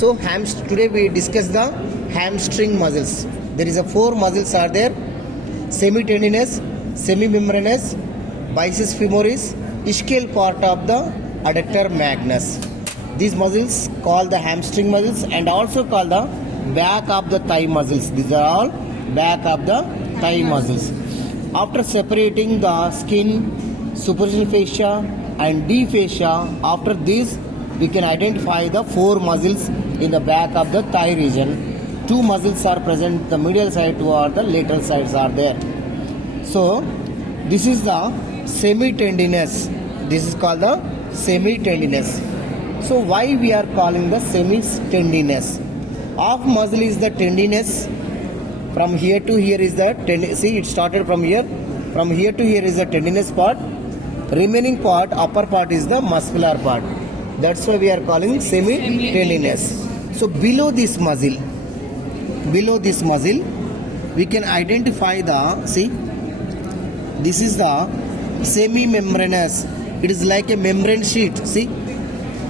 So today we discuss the hamstring muscles. There is a four muscles are there: semitendinous, semimembranous, biceps femoris, ischial part of the adductor magnus. These muscles called the hamstring muscles and also called the back of the thigh muscles. These are all back of the thigh muscles. After separating the skin, superficial fascia and deep fascia, after this we can identify the four muscles in the back of the thigh region. Two muscles are present, the medial side, two or the lateral sides are there. So this is the semitendinous. This is called the semitendinous. So why we are calling the semitendinous? Half muscle is the tendinous. From here to here is the see it started from here. From here to here is the tendinous part. Remaining part, upper part is the muscular part. That's why we are calling semitendinous. So below this muscle, we can identify the, see, this is the semimembranous. It is like a membrane sheet. See,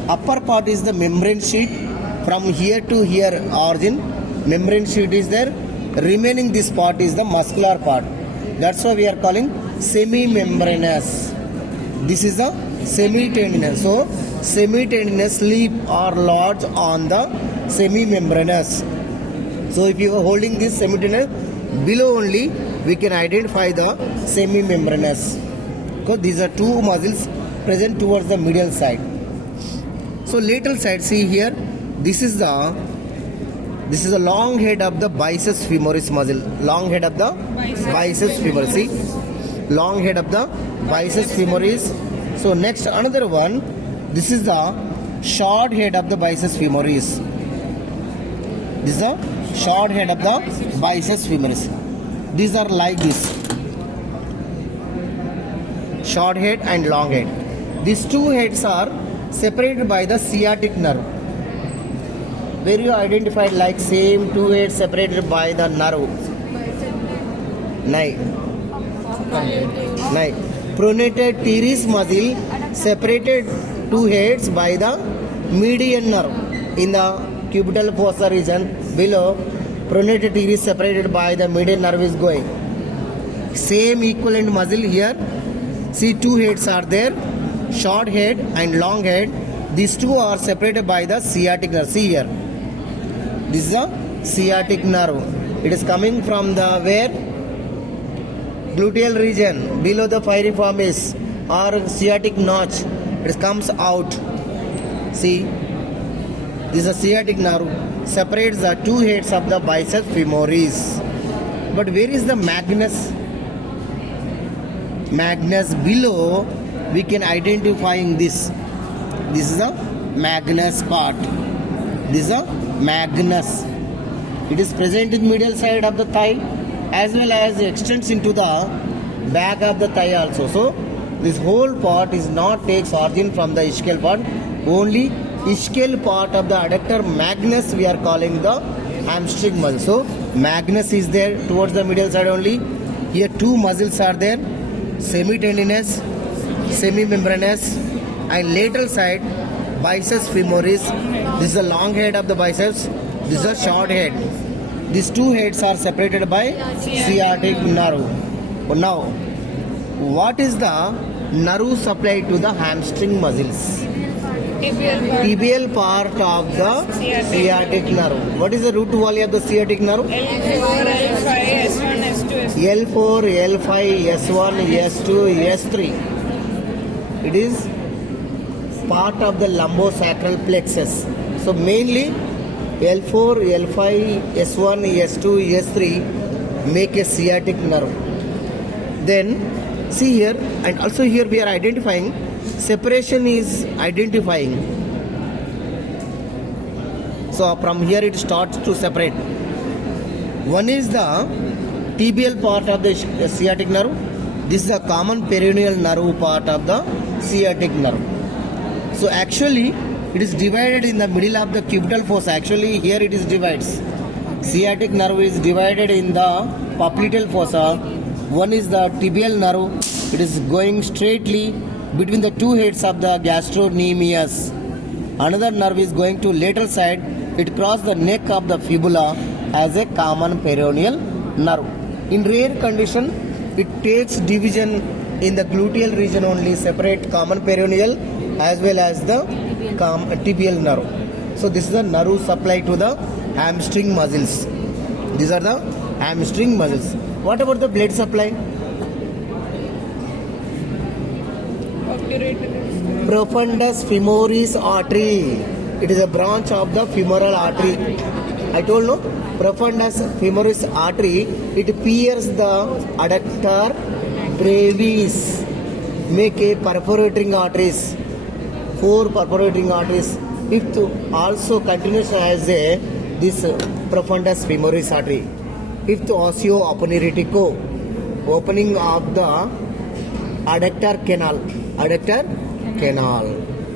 upper part is the membrane sheet. From here to here origin, membrane sheet is there. Remaining this part is the muscular part. That's why we are calling semimembranous. This is the semitendinous. So semitendinous sleep or lodge on the semimembranous. So if you are holding this semitendinous, below only we can identify the semimembranous. Because these are two muscles present towards the medial side. So lateral side, see here, this is the long head of the biceps femoris muscle. Long head of the biceps femoris. See, long head of the biceps femoris. So next another one, this is the short head of the biceps femoris. This is the short head of the biceps femoris. These are like this, short head and long head. These two heads are separated by the sciatic nerve. Where you identified like same two heads separated by the nerve. Pronator teres muscle separated two heads by the median nerve. In the cubital fossa region below, pronator teres separated by the median nerve is going. Same equivalent muscle here. See, two heads are there, short head and long head. These two are separated by the sciatic nerve. See here, this is the sciatic nerve. It is coming from the where? Gluteal region, below the piriformis or sciatic notch. It comes out. See, this is a sciatic nerve, separates the two heads of the biceps femoris. But where is the magnus? Magnus below we can identifying this. This is the magnus part. This is the magnus. It is present in medial side of the thigh as well as extends into the back of the thigh also. So this whole part is not takes origin from the ischial part. Only ischial part of the adductor magnus we are calling the hamstring muscle. So magnus is there towards the medial side only. Here two muscles are there: semitendinous, semimembranous, and lateral side biceps femoris. This is the long head of the biceps. This is a short head. These two heads are separated by sciatic nerve. Now, what is the nerve supply to the hamstring muscles? Tibial part of the sciatic nerve. What is the root valley of the sciatic nerve? L4, L5, S1, S2, L4, L5, S1, S2, S3. It is part of the lumbosacral plexus. So mainly L4, L5, S1, S2, S3 make a sciatic nerve. Then see here, and also here we are identifying, separation is identifying. So from here it starts to separate. One is the tibial part of the sciatic nerve. This is the common peroneal nerve part of the sciatic nerve. So actually it is divided in the middle of the cubital fossa. Actually here it is divides. Sciatic nerve is divided in the popliteal fossa. One is the tibial nerve. It is going straightly between the two heads of the gastrocnemius. Another nerve is going to lateral side. It crosses the neck of the fibula as a common peroneal nerve. In rare condition, it takes division in the gluteal region only, separate common peroneal as well as the tibial nerve. So this is the nerve supply to the hamstring muscles. These are the hamstring muscles. What about the blood supply? Profundus femoris artery. It is a branch of the femoral artery. I told no. Profundus femoris artery. It pierces the adductor brevis. Make a perforating arteries. 4 perforating arteries. Fifth also continues as a this profundus femoris artery. Fifth osteoaponeurotico. Opening of the adductor canal. Adductor canal.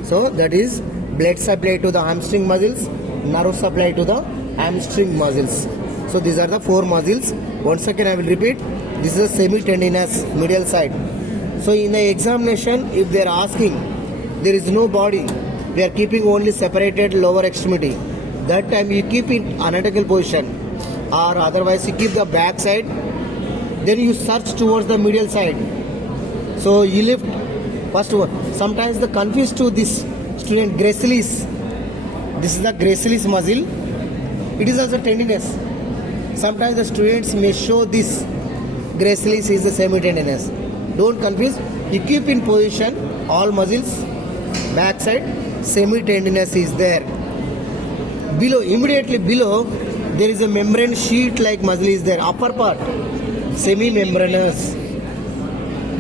So that is blood supply to the hamstring muscles, nerve supply to the hamstring muscles. So these are the 4 muscles. Once again I will repeat. This is a semitendinous medial side. So in the examination, if they are asking, there is no body, they are keeping only separated lower extremity. That time you keep in analytical position, or otherwise you keep the back side. Then you search towards the medial side. So you lift first one. Sometimes the confused to this student gracilis. This is the gracilis muscle. It is also tendinous. Sometimes the students may show this gracilis is the semitendinous. Don't confuse. You keep in position all muscles. Back side semitendinous is there. Below, immediately below, there is a membrane sheet like muscle is there. Upper part semi-membranous.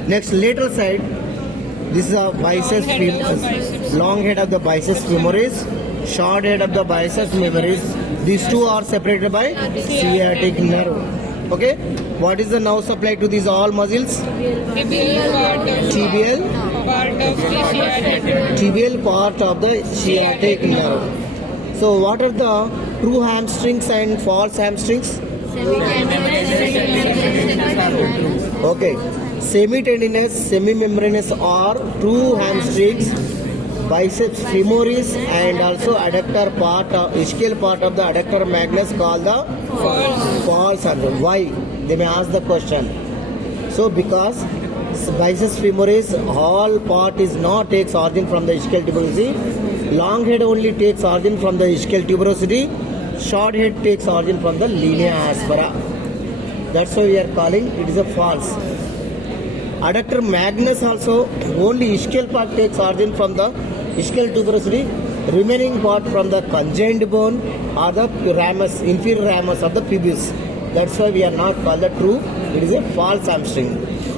Next lateral side. This is a biceps femoris, long head of the biceps femoris, short head of the biceps femoris. These two are separated by sciatic nerve. Okay, what is the nerve supply to these all muscles? Tibial part of the sciatic nerve. So what are the true hamstrings and false hamstrings? Okay. Semitendinous, semimembranous are true hamstrings, biceps femoris, and also adductor part, ischial part of the adductor magnus called the false hamstring. Why? They may ask the question. So because biceps femoris, all part is not takes origin from the ischial tuberosity. Long head only takes origin from the ischial tuberosity. Short head takes origin from the linea aspera. That's why we are calling it is a false. Adductor magnus also only ischial part takes origin from the ischial tuberosity, remaining part from the conjoined bone or the ramus, inferior ramus of the pubis. That's why we are not called the true. It is a false hamstring.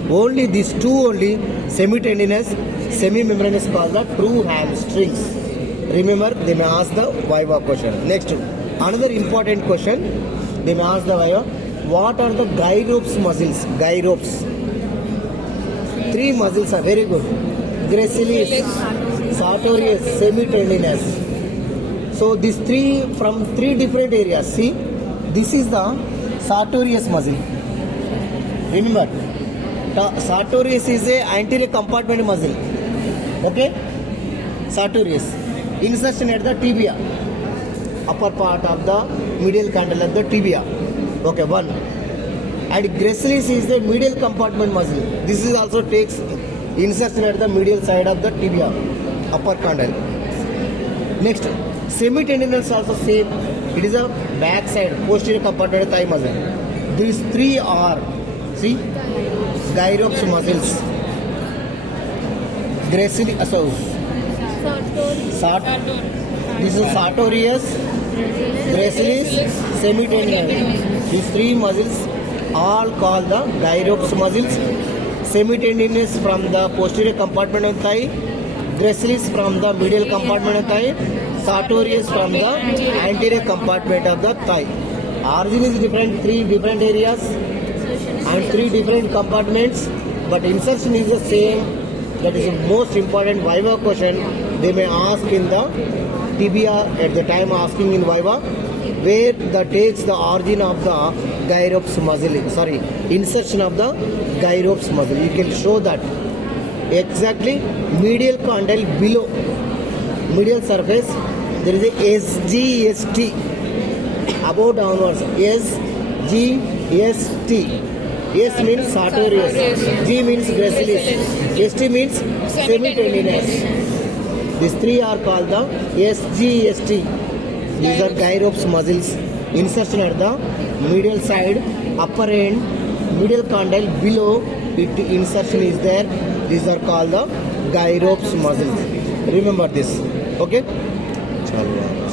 Only these two only semitendinous, semimembranous called the true hamstrings. Remember, they may ask the viva question. Next, another important question. They may ask the viva. What are the gyropes muscles? Gyropes. 3 muscles are very good. Gracilis, sartorius, semitendinous. So these 3 from 3 different areas. See, this is the sartorius muscle. Remember, sartorius is a anterior compartment muscle. Okay, sartorius. Insertion at the tibia, upper part of the medial cantle of the tibia. Okay, 1. And gracilis is the medial compartment muscle. This is also takes insertion at the medial side of the tibia, upper condyle. Next, semitendinous also same. It is a back side, posterior compartment of thigh muscle. These 3 are, see, gyropes muscles. Gracilis, this is sartorius, gracilis, semitendinous. These 3 muscles all called the gyropes muscles. Semitendinous from the posterior compartment of thigh, gracilis from the medial compartment of thigh, sartorius from the anterior compartment of the thigh. Origin is different, 3 different areas and 3 different compartments, but insertion is the same. That is the most important viva question they may ask in the tibia at the time asking in viva, where that takes the origin of the gyropes muscle, insertion of the gyropes muscle. You can show that exactly medial condyle below medial surface, There is a SGST. Above downwards. SGST. S means sartorius. G means gracilis. ST means semi-tendinous. These three are called the SGST. These are gyropes muscles. Insertion at the medial side, upper end, medial condyle below. Insertion is there. These are called the gyropes muscles. Remember this. Okay? Chalo.